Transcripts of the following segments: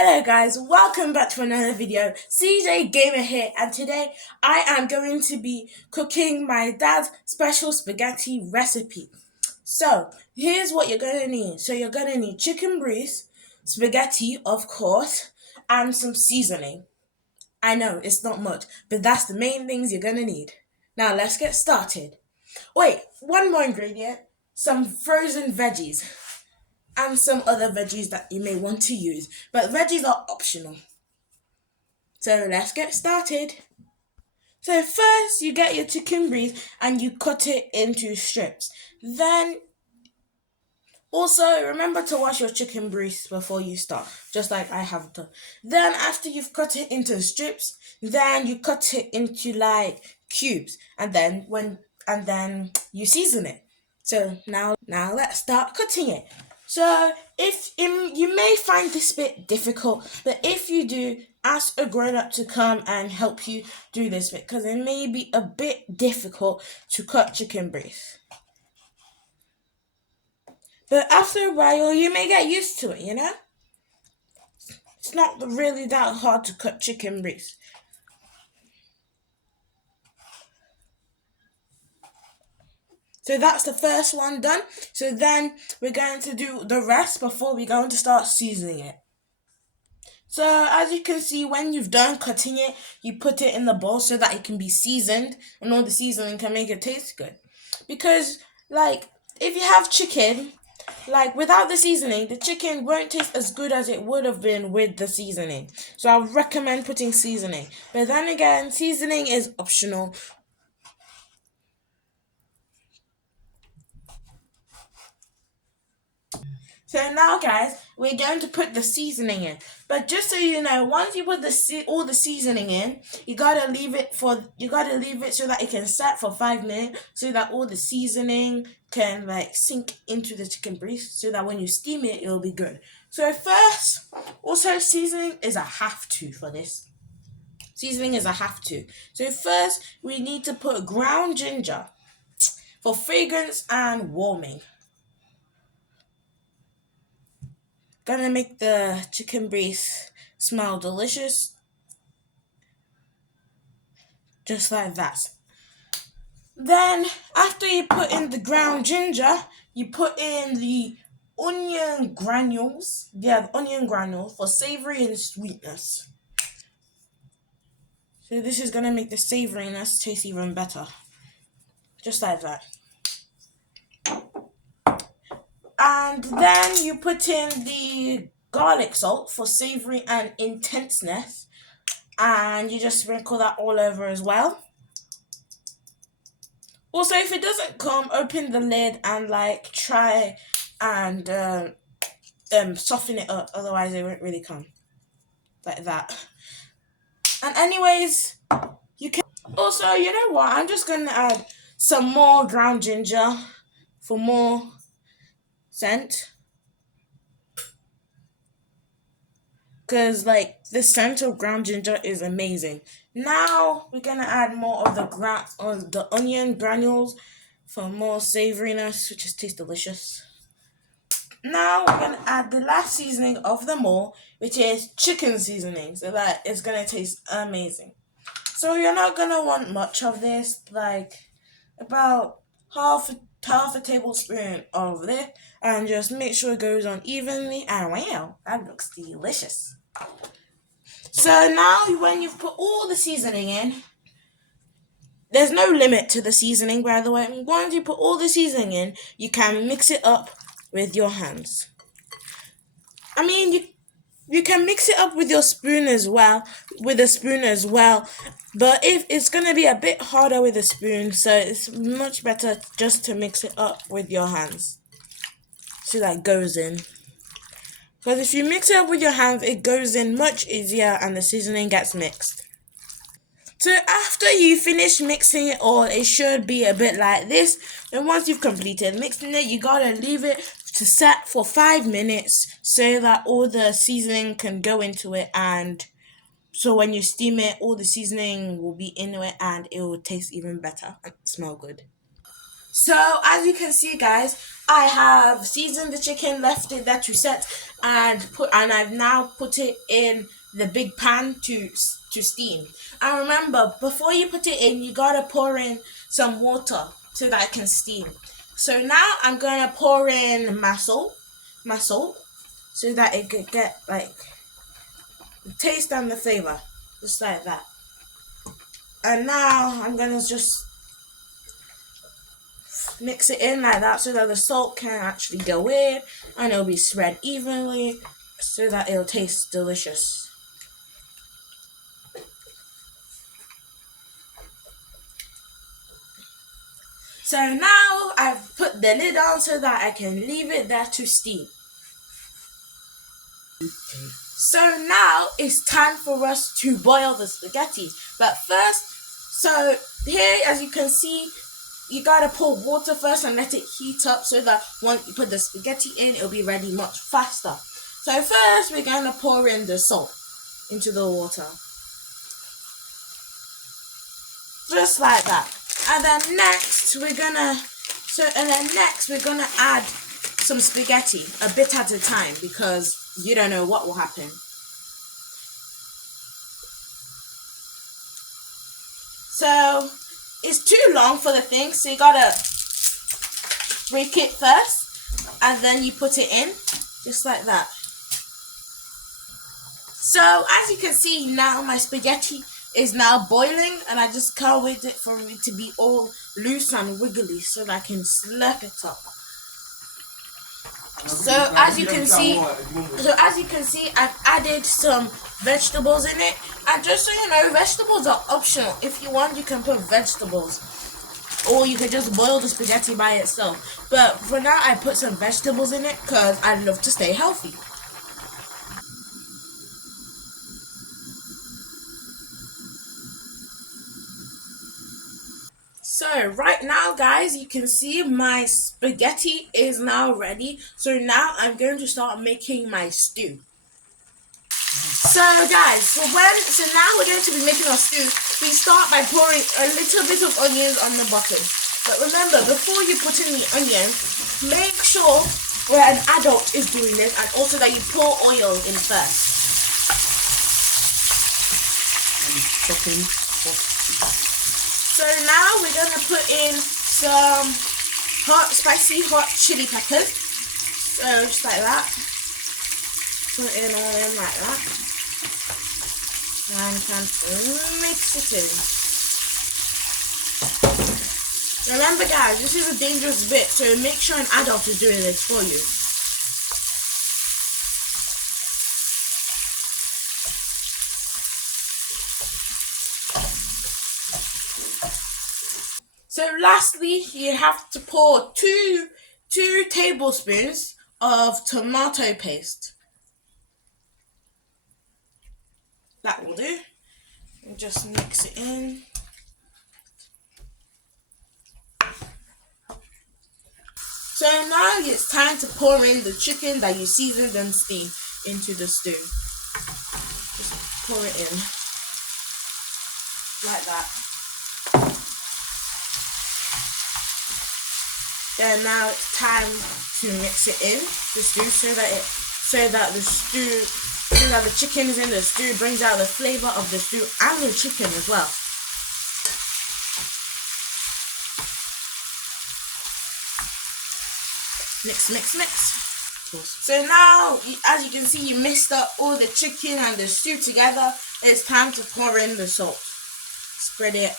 Hello guys, welcome back to another video. CJ Gamer here, and today I am going to be cooking my dad's special spaghetti recipe. So here's what you're going to need. So you're going to need chicken breast, spaghetti of course, and some seasoning. I know it's not much, but that's the main things you're going to need. Now let's get started. Wait, one more ingredient, some frozen veggies and some other veggies that you may want to use, but veggies are optional. So let's get started. So first you get your chicken breast and you cut it into strips. Then also remember to wash your chicken breast before you start, just like I have done. Then after you've cut it into strips, then you cut it into like cubes, and then you season it. So now let's start cutting it. So if you may find this bit difficult, but if you do, ask a grown up to come and help you do this bit because it may be a bit difficult to cut chicken breast. But after a while, you may get used to it. It's not really that hard to cut chicken breast. So that's the first one done. So then we're going to do the rest before we're going to start seasoning it. So as you can see, when you've done cutting it, you put it in the bowl so that it can be seasoned and all the seasoning can make it taste good. Because if you have chicken, without the seasoning, the chicken won't taste as good as it would have been with the seasoning. So I would recommend putting seasoning. But then again, seasoning is optional. So now, guys, we're going to put the seasoning in. But just so you know, once you put all the seasoning in, you gotta leave it so that it can set for 5 minutes, so that all the seasoning can sink into the chicken breast, so that when you steam it, it'll be good. So first, also seasoning is a have to for this. Seasoning is a have to. So first, we need to put ground ginger for fragrance and warming. Gonna make the chicken breast smell delicious. Just like that. Then, after you put in the ground ginger, you put in the onion granules. Yeah, the onion granules for savory and sweetness. So this is gonna make the savoriness taste even better. Just like that. And then you put in the garlic salt for savory and intenseness. And you just sprinkle that all over as well. Also, if it doesn't come, open the lid and try and soften it up. Otherwise, it won't really come like that. And anyways, you can also, you know what? I'm just gonna add some more ground ginger for more scent. Because the scent of ground ginger is amazing. Now we're gonna add more of the onion granules for more savoriness, which tastes delicious. Now we're gonna add the last seasoning of them all, which is chicken seasoning, so that it's gonna taste amazing. So you're not gonna want much of this, about half a tablespoon of this, and just make sure it goes on evenly. And wow, that looks delicious. So now when you've put all the seasoning in, there's no limit to the seasoning, by the way. Once you put all the seasoning in, you can mix it up with your hands. I mean, you can mix it up with your spoon as well, but if it's gonna be a bit harder with a spoon, so it's much better just to mix it up with your hands, so that goes in. Because if you mix it up with your hands, it goes in much easier and the seasoning gets mixed. So after you finish mixing it all, it should be a bit like this. And once you've completed mixing it, you gotta leave it to set for 5 minutes so that all the seasoning can go into it, and so when you steam it, all the seasoning will be into it and it will taste even better and smell good. So as you can see, guys, I have seasoned the chicken, left it there to set, and I've now put it in the big pan to steam. And remember, before you put it in, you gotta pour in some water so that it can steam. So now I'm gonna pour in my salt, so that it could get like the taste and the flavor, just like that. And now I'm gonna just mix it in like that so that the salt can actually go in and it'll be spread evenly so that it'll taste delicious. So now I've put the lid on so that I can leave it there to steam. So now it's time for us to boil the spaghetti. But first, so here as you can see, you gotta pour water first and let it heat up so that once you put the spaghetti in, it'll be ready much faster. So first, we're gonna pour in the salt into the water. Just like that. And then next, we're gonna add some spaghetti, a bit at a time, because you don't know what will happen. So it's too long for the thing, so you gotta break it first and then you put it in just like that. So as you can see now, my spaghetti is now boiling and I just can't wait for it to be all loose and wiggly so that I can slurp it up. So as you can see, I've added some vegetables in it. And just so you know, vegetables are optional. If you want, you can put vegetables. Or you can just boil the spaghetti by itself. But for now, I put some vegetables in it because I love to stay healthy. So right now, guys, you can see my spaghetti is now ready. So now I'm going to start making my stew. So guys, so now we're going to be making our stew. We start by pouring a little bit of onions on the bottom. But remember, before you put in the onion, make sure where an adult is doing this and also that you pour oil in first. So now we're going to put in some spicy hot chili peppers. So just like that. Put it all in like that. And can mix it in. Remember guys, this is a dangerous bit, so make sure an adult is doing this for you. So lastly, you have to pour two tablespoons of tomato paste. That will do. And just mix it in. So now it's time to pour in the chicken that you seasoned and steamed into the stew. Just pour it in. Like that. Then now it's time to mix it in the stew so that the chicken is in the stew, brings out the flavor of the stew and the chicken as well. Mix, mix, mix. So now, as you can see, you mixed up all the chicken and the stew together. It's time to pour in the salt. Spread it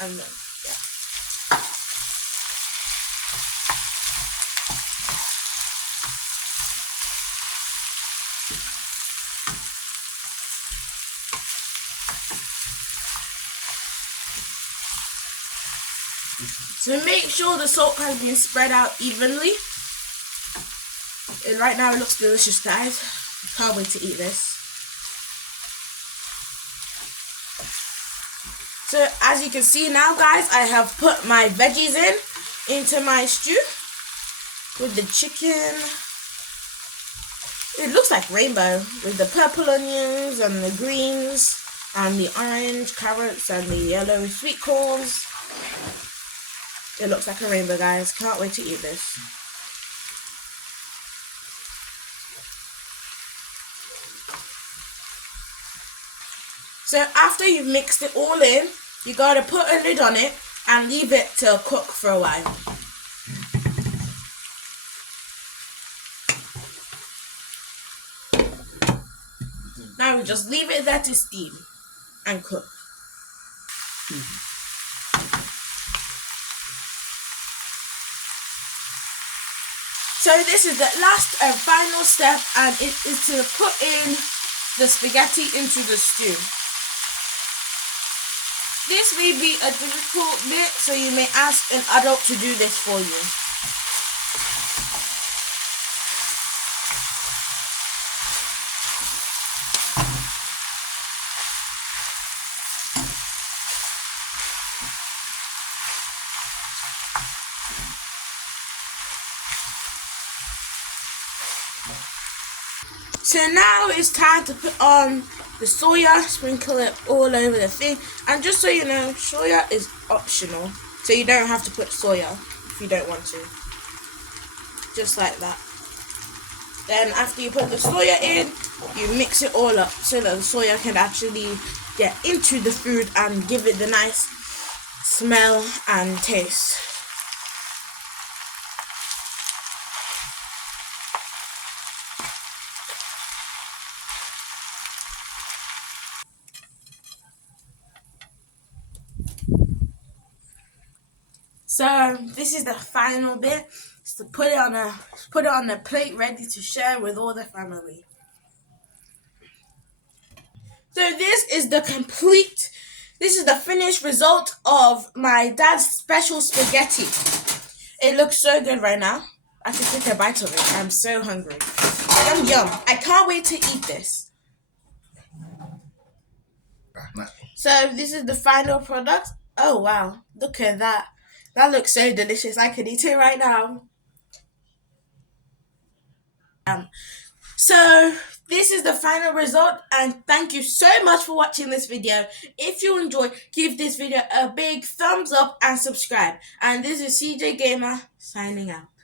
and then, yeah. So make sure the salt has been spread out evenly. And right now it looks delicious, guys. Can't wait to eat this. So as you can see now, guys, I have put my veggies into my stew with the chicken. It looks like rainbow with the purple onions and the greens and the orange carrots and the yellow sweet corns. It looks like a rainbow, guys. Can't wait to eat this. So after you've mixed it all in, you gotta put a lid on it and leave it to cook for a while. Now we just leave it there to steam and cook. So this is the last and final step, and it is to put in the spaghetti into the stew. This may be a difficult bit, so you may ask an adult to do this for you. So now it's time to put on the soya, sprinkle it all over the thing. And just so you know, soya is optional. So you don't have to put soya if you don't want to. Just like that. Then after you put the soya in, you mix it all up so that the soya can actually get into the food and give it the nice smell and taste. So this is the final bit. It's to put it on a plate ready to share with all the family. So this is the finished result of my dad's special spaghetti. It looks so good right now. I can take a bite of it. I'm so hungry. Yum yum. I can't wait to eat this. So this is the final product. Oh wow, look at that. That looks so delicious. I could eat it right now. So this is the final result, and thank you so much for watching this video. If you enjoyed, give this video a big thumbs up and subscribe. And this is CJ Gamer signing out.